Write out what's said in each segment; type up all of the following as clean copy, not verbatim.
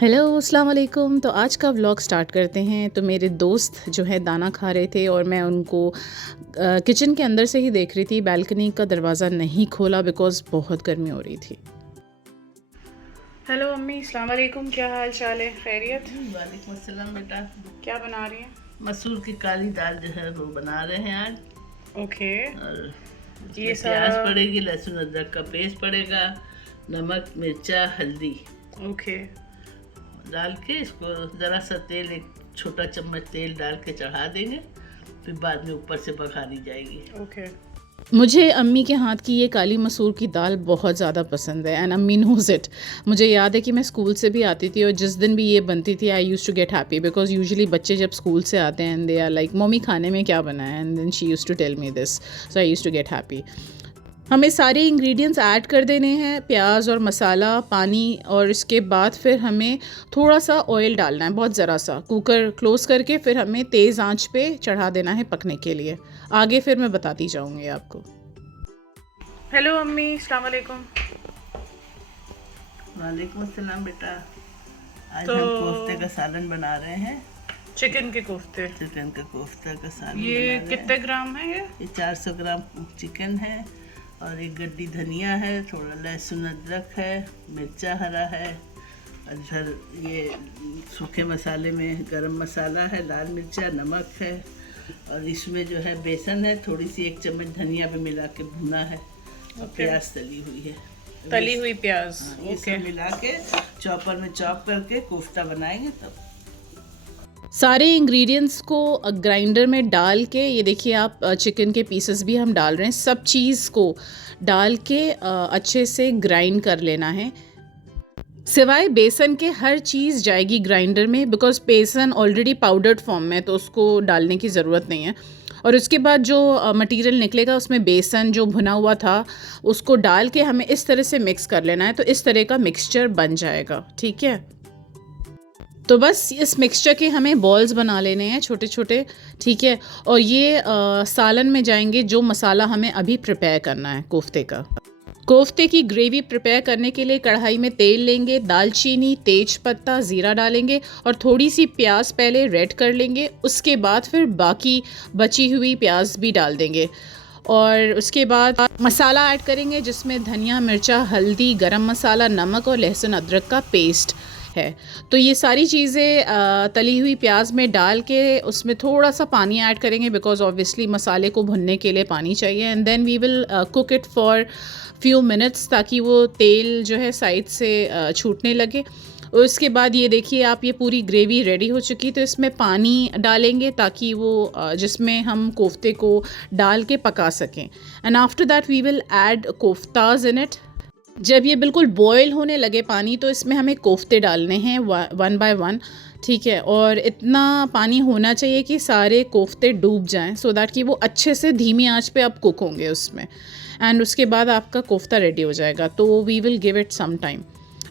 Hello अस्सलाम वालेकुम। तो आज का व्लॉग स्टार्ट करते हैं। तो मेरे दोस्त जो है दाना खा रहे थे और मैं उनको किचन के अंदर से ही देख रही थी। बालकनी का दरवाज़ा नहीं खोला बिकॉज़ बहुत गर्मी हो रही थी। हेलो अम्मी, अस्सलाम वालेकुम। क्या हाल चाल है? खैरियत? वालेकुम अस्सलाम बेटा। क्या बना रही हैं? मसूर की काली दाल जो है वो बना रहे हैं आज। ओके। और ये इसमें प्याज सारा पड़ेगी, लहसुन अदरक का पेस्ट पड़ेगा, नमक मिर्चा हल्दी ओके। डाल के इसको ज़रा सा तेल, एक छोटा चम्मच तेल डाल के चढ़ा देंगे, फिर बाद में ऊपर से बघारी जाएगी। ओके। मुझे अम्मी के हाथ की ये काली मसूर की दाल बहुत ज़्यादा पसंद है एंड अम्मी नोज़ इट। मुझे याद है कि मैं स्कूल से भी आती थी और जिस दिन भी ये बनती थी I use to get happy because usually बच्चे जब स्कूल से आते हैं and they are like mummy खाने में क्या बना है, and then she use to tell me this, so I use to get happy. हमें सारे इंग्रेडिएंट्स ऐड कर देने हैं, प्याज और मसाला, पानी, और इसके बाद फिर हमें थोड़ा सा ऑयल डालना है, बहुत ज़रा सा। कुकर क्लोज़ करके फिर हमें तेज़ आंच पे चढ़ा देना है पकने के लिए। आगे फिर मैं बताती जाऊँगी आपको। हेलो अम्मी, अस्सलाम वालेकुम। वालेकुम अस्सलाम बेटा। आज तो हम कोफ्ते का सालन बना रहे हैं। चिकन के कोफ्ते, चिकन का कोफ्ता का सालन ये बना रहे कितने हैं। ग्राम है ये 400 ग्राम चिकन है और एक गड्डी धनिया है, थोड़ा लहसुन अदरक है, मिर्चा हरा है, और इधर ये सूखे मसाले में गरम मसाला है, लाल मिर्चा, नमक है, और इसमें जो है बेसन है, थोड़ी सी एक चम्मच धनिया भी मिला के भुना है, और प्याज तली हुई है, तली हुई प्याज। ये सब मिला के चॉपर में चॉप करके कोफ्ता बनाएंगे। तब सारे इंग्रेडिएंट्स को ग्राइंडर में डाल के, ये देखिए आप, चिकन के पीसेस भी हम डाल रहे हैं, सब चीज़ को डाल के अच्छे से ग्राइंड कर लेना है। सिवाय बेसन के हर चीज़ जाएगी ग्राइंडर में बिकॉज बेसन ऑलरेडी पाउडर्ड फॉर्म में, तो उसको डालने की ज़रूरत नहीं है। और उसके बाद जो मटेरियल निकलेगा उसमें बेसन जो भुना हुआ था उसको डाल के हमें इस तरह से मिक्स कर लेना है, तो इस तरह का मिक्सचर बन जाएगा। ठीक है, तो बस इस मिक्सचर के हमें बॉल्स बना लेने हैं छोटे छोटे। ठीक है, और ये सालन में जाएंगे जो मसाला हमें अभी प्रिपेयर करना है कोफ्ते का। कोफ्ते की ग्रेवी प्रिपेयर करने के लिए कढ़ाई में तेल लेंगे, दालचीनी, तेज पत्ता, ज़ीरा डालेंगे और थोड़ी सी प्याज पहले रेड कर लेंगे। उसके बाद फिर बाकी बची हुई प्याज भी डाल देंगे और उसके बाद मसाला ऐड करेंगे जिसमें धनिया, मिर्चा, हल्दी, गरम मसाला, नमक और लहसुन अदरक का पेस्ट है। तो ये सारी चीज़ें तली हुई प्याज में डाल के उसमें थोड़ा सा पानी ऐड करेंगे बिकॉज ऑब्वियसली मसाले को भुनने के लिए पानी चाहिए, and then we will cook it for few minutes ताकि वो तेल जो है साइड से छूटने लगे। उसके बाद ये देखिए आप, ये पूरी ग्रेवी रेडी हो चुकी, तो इसमें पानी डालेंगे ताकि वो जिसमें हम कोफ्ते को डाल के पका सकें। And after that we will add koftas in it. जब ये बिल्कुल बॉयल होने लगे पानी, तो इसमें हमें कोफ्ते डालने हैं वन बाय वन। ठीक है, और इतना पानी होना चाहिए कि सारे कोफ्ते डूब जाएं सो दैट कि वो अच्छे से धीमी आंच पे अब कुक होंगे उसमें, एंड उसके बाद आपका कोफ्ता रेडी हो जाएगा। तो we will give it some time.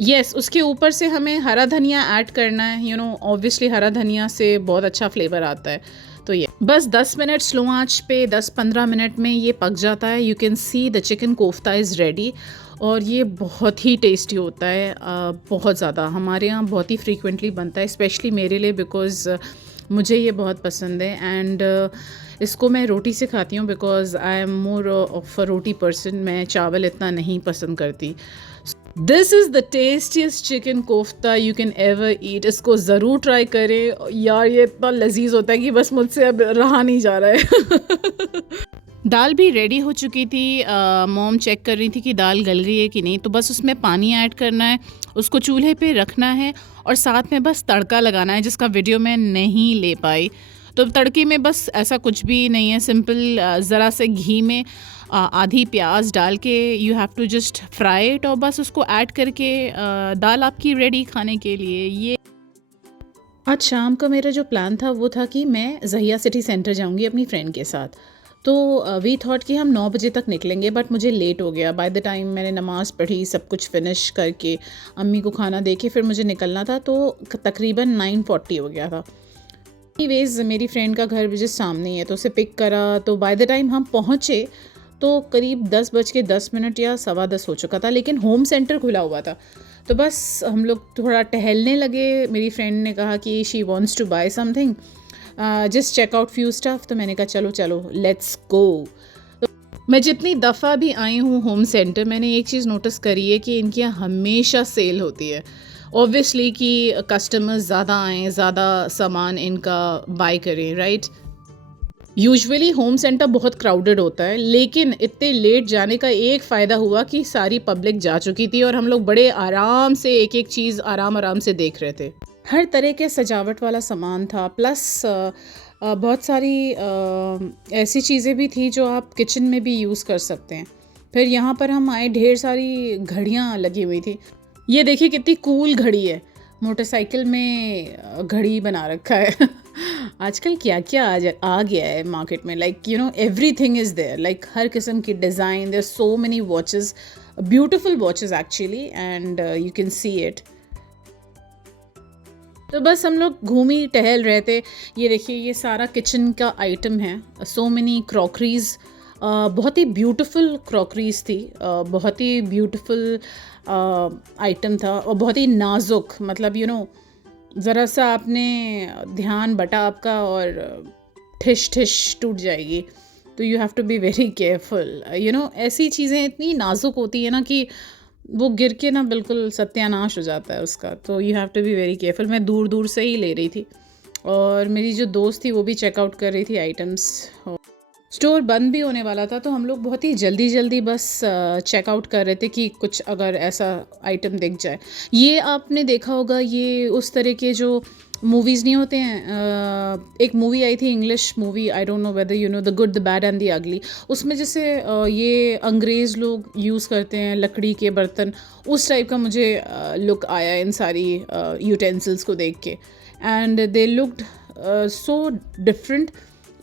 Yes, उसके ऊपर से हमें हरा धनिया ऐड करना है। यू नो ऑब्वियसली हरा धनिया से बहुत अच्छा फ्लेवर आता है। तो ये बस 10 मिनट स्लो आंच पे, 10-15 मिनट में ये पक जाता है। You can see the chicken kofta is ready और ये बहुत ही टेस्टी होता है। बहुत ज़्यादा हमारे यहाँ बहुत ही फ्रीक्वेंटली बनता है, स्पेशली मेरे लिए बिकॉज़ मुझे ये बहुत पसंद है। एंड इसको मैं रोटी से खाती हूँ because I am more of a roti person. मैं चावल इतना नहीं पसंद करती। This is the tastiest chicken kofta you can ever eat. इसको ज़रूर ट्राई करें यार, ये इतना लजीज होता है कि बस मुझसे अब रहा नहीं जा रहा है। दाल भी रेडी हो चुकी थी। मॉम चेक कर रही थी कि दाल गल गई है कि नहीं, तो बस उसमें पानी ऐड करना है, उसको चूल्हे पे रखना है और साथ में बस तड़का लगाना है जिसका वीडियो मैं नहीं ले पाई। तो तड़के में बस ऐसा कुछ भी नहीं है, सिंपल ज़रा से घी में आधी प्याज डाल के you have to just fry it और बस उसको ऐड करके दाल आपकी रेडी खाने के लिए। ये आज शाम का मेरा जो प्लान था वो था कि मैं ज़हिया सिटी सेंटर जाऊंगी अपनी फ्रेंड के साथ। तो वी थॉट कि हम 9 बजे तक निकलेंगे, बट मुझे लेट हो गया। बाय द टाइम मैंने नमाज़ पढ़ी, सब कुछ फिनिश करके अम्मी को खाना दे के फिर मुझे निकलना था, तो तकरीबन 9:40 हो गया था। एनीवेज मेरी फ्रेंड का घर भी जिस सामने ही है, तो उसे पिक करा, तो बाय द टाइम हम पहुँचे तो करीब 10:10 या 10:15 हो चुका था, लेकिन होम सेंटर खुला हुआ था। तो बस हम लोग थोड़ा टहलने लगे। मेरी फ्रेंड ने कहा कि she wants to buy something, just check out few stuff. तो मैंने कहा चलो चलो लेट्स गो। मैं जितनी दफ़ा भी आई हूँ होम सेंटर, मैंने एक चीज़ नोटिस करी है कि इनके यहाँ हमेशा सेल होती है। ऑब्वियसली कि कस्टमर्स ज़्यादा आएँ, ज़्यादा सामान इनका बाय करें, राइट। यूजुअली होम सेंटर बहुत क्राउडेड होता है, लेकिन इतने लेट जाने का एक फ़ायदा हुआ कि सारी पब्लिक जा चुकी थी और हम लोग बड़े आराम से एक एक चीज़ आराम आराम से देख रहे थे। हर तरह के सजावट वाला सामान था, प्लस बहुत सारी ऐसी चीज़ें भी थी जो आप किचन में भी यूज़ कर सकते हैं। फिर यहाँ पर हम आए, ढेर सारी घड़ियाँ लगी हुई थी। ये देखिए कितनी कूल घड़ी है, मोटरसाइकिल में घड़ी बना रखा है। आजकल क्या क्या आ गया है मार्केट में, like you know everything is there, like हर किस्म की design, there so many watches, beautiful watches actually, and you can see it. तो बस हम लोग घूमी टहल रहे थे। ये देखिए ये सारा किचन का आइटम है, सो मेनी क्रॉकरीज, बहुत ही ब्यूटीफुल क्रॉकरीज थी, बहुत ही ब्यूटीफुल आइटम था और बहुत ही नाजुक, मतलब यू नो ज़रा सा आपने ध्यान बटा आपका और ठिश ठिश टूट जाएगी। तो you have to be very careful, you know ऐसी चीज़ें इतनी नाजुक होती है ना कि वो गिर के ना बिल्कुल सत्यानाश हो जाता है उसका। तो you have to be very careful. मैं दूर दूर से ही ले रही थी और मेरी जो दोस्त थी वो भी चेकआउट कर रही थी आइटम्स। स्टोर बंद भी होने वाला था, तो हम लोग बहुत ही जल्दी जल्दी बस चेकआउट कर रहे थे कि कुछ अगर ऐसा आइटम दिख जाए। ये आपने देखा होगा, ये उस तरह के जो मूवीज़ नहीं होते हैं, एक मूवी आई थी, English movie, I don't know whether you know, the good the bad and the ugly. उसमें जैसे ये अंग्रेज़ लोग यूज़ करते हैं लकड़ी के बर्तन, उस टाइप का मुझे लुक आया इन सारी यूटेंसिल्स को देख के। And they looked so different,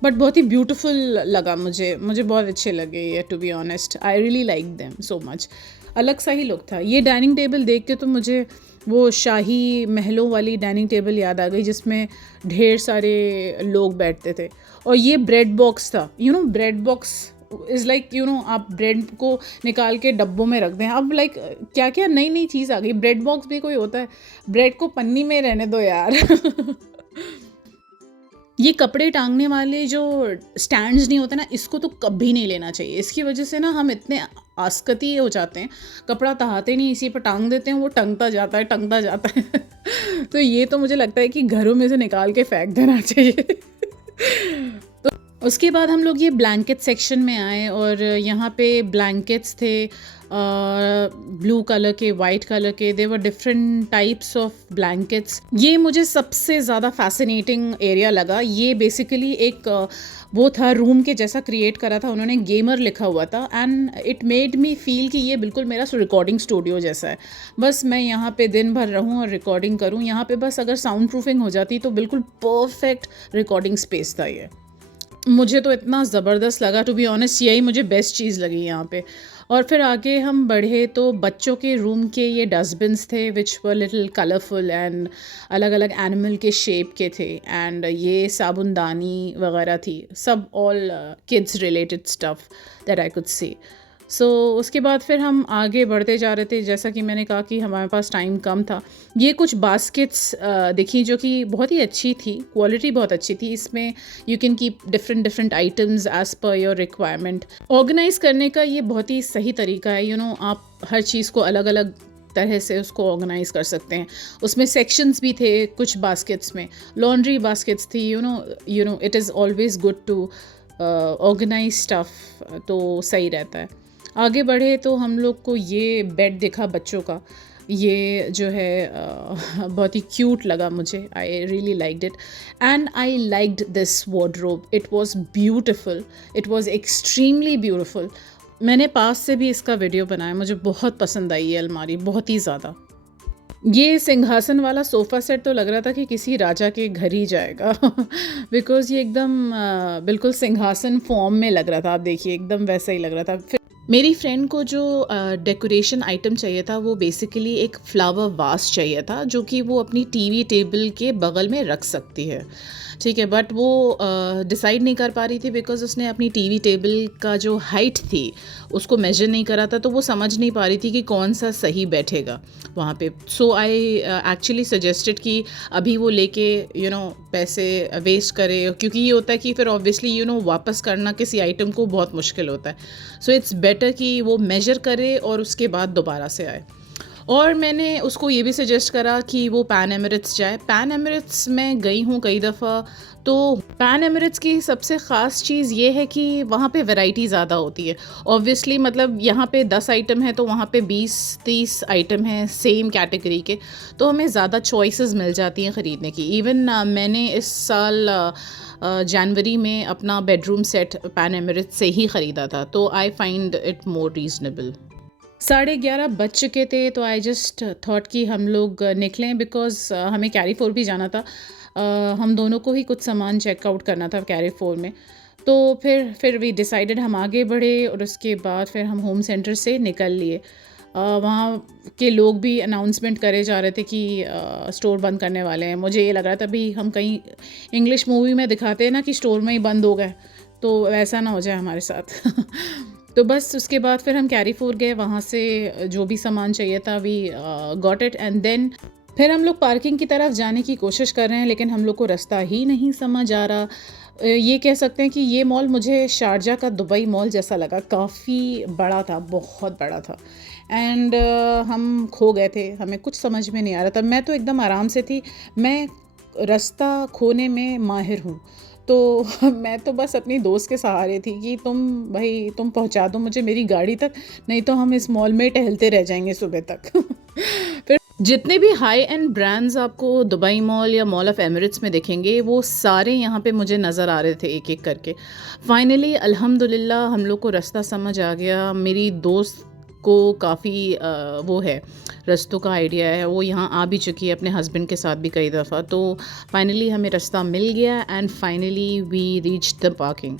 but बहुत ही ब्यूटीफुल लगा मुझे बहुत अच्छे लगे ये, to be honest I really like them so much. अलग सा ही लुक था। ये डाइनिंग टेबल देख के तो मुझे वो शाही महलों वाली डाइनिंग टेबल याद आ गई जिसमें ढेर सारे लोग बैठते थे। और ये ब्रेड बॉक्स था, you know bread box is like you no आप ब्रेड को निकाल के डब्बों में रख दें। अब लाइक क्या क्या नई नई चीज़ आ गई, ब्रेड बॉक्स भी कोई होता है, ब्रेड को पन्नी में रहने दो यार। ये कपड़े टांगने वाले जो स्टैंड्स नहीं होते ना, इसको तो कभी नहीं लेना चाहिए। इसकी वजह से ना हम इतने आस्कती हो जाते हैं, कपड़ा तहाते नहीं, इसी पर टांग देते हैं, वो टंगता जाता है। तो ये तो मुझे लगता है कि घरों में से निकाल के फेंक देना चाहिए। तो उसके बाद हम लोग ये ब्लैंकेट सेक्शन में आए और यहाँ पे ब्लैंकेट्स थे, ब्लू कलर के, वाइट कलर के, देवर डिफरेंट टाइप्स ऑफ ब्लैंकेट्स। ये मुझे सबसे ज़्यादा फैसिनेटिंग एरिया लगा। ये बेसिकली एक वो था, रूम के जैसा क्रिएट करा था उन्होंने, गेमर लिखा हुआ था, and it made me feel कि ये बिल्कुल मेरा रिकॉर्डिंग स्टूडियो जैसा है। बस मैं यहाँ पे दिन भर रहूँ और रिकॉर्डिंग करूँ। यहाँ पे बस अगर साउंड प्रूफिंग हो जाती तो बिल्कुल परफेक्ट रिकॉर्डिंग स्पेस था ये। मुझे तो इतना ज़बरदस्त लगा, टू बी ऑनेस्ट यही मुझे बेस्ट चीज़ लगी यहाँ पे। और फिर आगे हम बढ़े तो बच्चों के रूम के ये डस्टबिन्स थे विच वर लिटिल कलरफुल एंड अलग अलग एनिमल के शेप के थे, एंड ये साबुनदानी वगैरह थी, सब all kids related stuff that I could see. So उसके बाद फिर हम आगे बढ़ते जा रहे थे। जैसा कि मैंने कहा कि हमारे पास टाइम कम था। ये कुछ बास्केट्स देखी जो कि बहुत ही अच्छी थी, क्वालिटी बहुत अच्छी थी। इसमें you can keep different items as per your requirement. Organise करने का ये बहुत ही सही तरीका है, यू नो आप हर चीज़ को अलग अलग तरह से उसको ऑर्गेनाइज कर सकते हैं। उसमें सेक्शंस भी थे कुछ बास्केट्स में, लॉन्ड्री बास्केट्स थी, you know it is always good to organise stuff, तो सही रहता है। आगे बढ़े तो हम लोग को ये बेड दिखा बच्चों का, ये जो है बहुत ही क्यूट लगा मुझे। I really liked it and I liked this wardrobe. It was beautiful, it was extremely beautiful. मैंने पास से भी इसका वीडियो बनाया, मुझे बहुत पसंद आई ये अलमारी, बहुत ही ज़्यादा। ये सिंहासन वाला सोफ़ा सेट तो लग रहा था कि किसी राजा के घर ही जाएगा। बिकॉज़ ये एकदम बिल्कुल सिंहासन फॉर्म में लग रहा था। आप देखिए एकदम वैसा ही लग रहा था। फिर मेरी फ्रेंड को जो डेकोरेशन आइटम चाहिए था वो बेसिकली एक फ्लावर वास चाहिए था जो कि वो अपनी टीवी टेबल के बगल में रख सकती है, ठीक है। बट वो डिसाइड नहीं कर पा रही थी बिकॉज़ उसने अपनी टीवी टेबल का जो हाइट थी उसको मेजर नहीं करा था, तो वो समझ नहीं पा रही थी कि कौन सा सही बैठेगा वहाँ पे। सो आई एक्चुअली सजेस्टेड कि अभी वो लेके पैसे वेस्ट करे, क्योंकि ये होता है कि फिर ऑब्वियसली वापस करना किसी आइटम को बहुत मुश्किल होता है। सो इट्स बेटर कि वो मेजर करे और उसके बाद दोबारा से आए। और मैंने उसको ये भी सजेस्ट करा कि वो पैन एमिरेट्स जाए। पैन एमिरेट्स में गई हूँ कई दफ़ा, तो पैन एमिरेट्स की सबसे ख़ास चीज़ ये है कि वहाँ पे वैरायटी ज़्यादा होती है। ऑब्वियसली मतलब यहाँ पे 10 आइटम है तो वहाँ पे 20-30 आइटम हैं सेम कैटेगरी के, तो हमें ज़्यादा चॉइसेस मिल जाती हैं ख़रीदने की। इवन मैंने इस साल जनवरी में अपना बेडरूम सेट पैन एमिरेट्स से ही ख़रीदा था, तो I find it more reasonable. 11:30 बज चुके थे, तो आई जस्ट थॉट कि हम लोग निकलें बिकॉज़ हमें कैरीफोर भी जाना था। हम दोनों को ही कुछ सामान चेकआउट करना था कैरीफोर में। तो फिर वी डिसाइडेड हम आगे बढ़े और उसके बाद फिर हम होम सेंटर से निकल लिए। वहाँ के लोग भी अनाउंसमेंट करे जा रहे थे कि स्टोर बंद करने वाले हैं। मुझे ये लग रहा था अभी हम कहीं इंग्लिश मूवी में दिखाते हैं ना कि स्टोर में ही बंद हो गए, तो वैसा ना हो जाए हमारे साथ। तो बस उसके बाद फिर हम कैरीफोर गए, वहाँ से जो भी सामान चाहिए था we got it and then फिर हम लोग पार्किंग की तरफ जाने की कोशिश कर रहे हैं, लेकिन हम लोग को रास्ता ही नहीं समझ आ रहा। ये कह सकते हैं कि ये मॉल मुझे शारजा का दुबई मॉल जैसा लगा, काफ़ी बड़ा था, बहुत बड़ा था। एंड हम खो गए थे, हमें कुछ समझ में नहीं आ रहा था। मैं तो एकदम आराम से थी, मैं रास्ता खोने में माहिर हूँ, तो मैं तो बस अपनी दोस्त के सहारे थी कि तुम पहुंचा दो मुझे मेरी गाड़ी तक, नहीं तो हम इस मॉल में टहलते रह जाएंगे सुबह तक। फिर जितने भी हाई एंड ब्रांड्स आपको दुबई मॉल या मॉल ऑफ एमिरेट्स में दिखेंगे वो सारे यहाँ पे मुझे नज़र आ रहे थे एक एक करके। फाइनली अल्हम्दुलिल्लाह हम लोग को रास्ता समझ आ गया। मेरी दोस्त को काफ़ी वो है, रास्तों का आइडिया है, वो यहाँ आ भी चुकी है अपने हस्बैंड के साथ भी कई दफ़ा। तो फाइनली हमें रास्ता मिल गया and finally we reach the parking.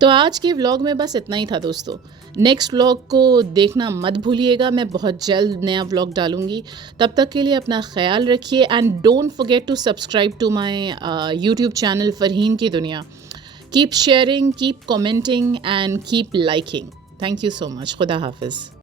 तो आज के व्लॉग में बस इतना ही था दोस्तों। नेक्स्ट व्लॉग को देखना मत भूलिएगा, मैं बहुत जल्द नया व्लॉग डालूंगी। तब तक के लिए अपना ख्याल रखिए and don't forget to subscribe to my YouTube channel Farheen की दुनिया। Keep sharing, keep commenting and keep liking. Thank you so much. खुदा हाफिज़।